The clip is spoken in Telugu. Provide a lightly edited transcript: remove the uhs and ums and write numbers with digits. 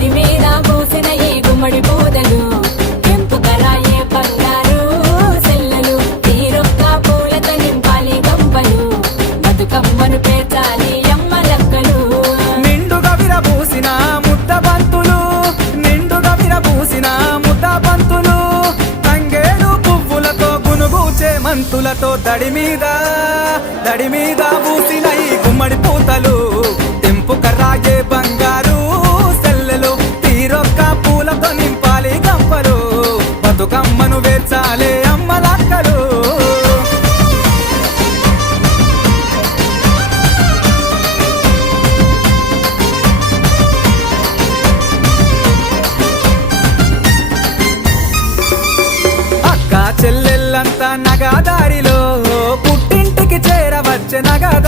దడి మీద పూసిన ఈ గుమ్మడి పూదలు తెంపుకరాయే బంగారు సెల్లలు తీరొక్క పూలతో నింపాలి గంపలు బతుకమ్మను పేర్చాలి అమ్మ లక్కలు నిండుగా విరబూసిన ముద్ద బంతులు నిండుగా విరబూసిన ముద్ద బంతులు తంగేడు పువ్వులతో గునుగూచే మంతులతో దడి మీద పూసిన ఈ గుమ్మడి పూతలు తెంపుకరాయే బంగారు సెల్లెలు తీరొక్క పూలతో నింపాలి గంపలు బతుకమ్మను వేర్చాలే అమ్మ లక్కలు చెల్లెల్లంతా నగాదారిలో పుట్టింటికి చేరవచ్చే నగా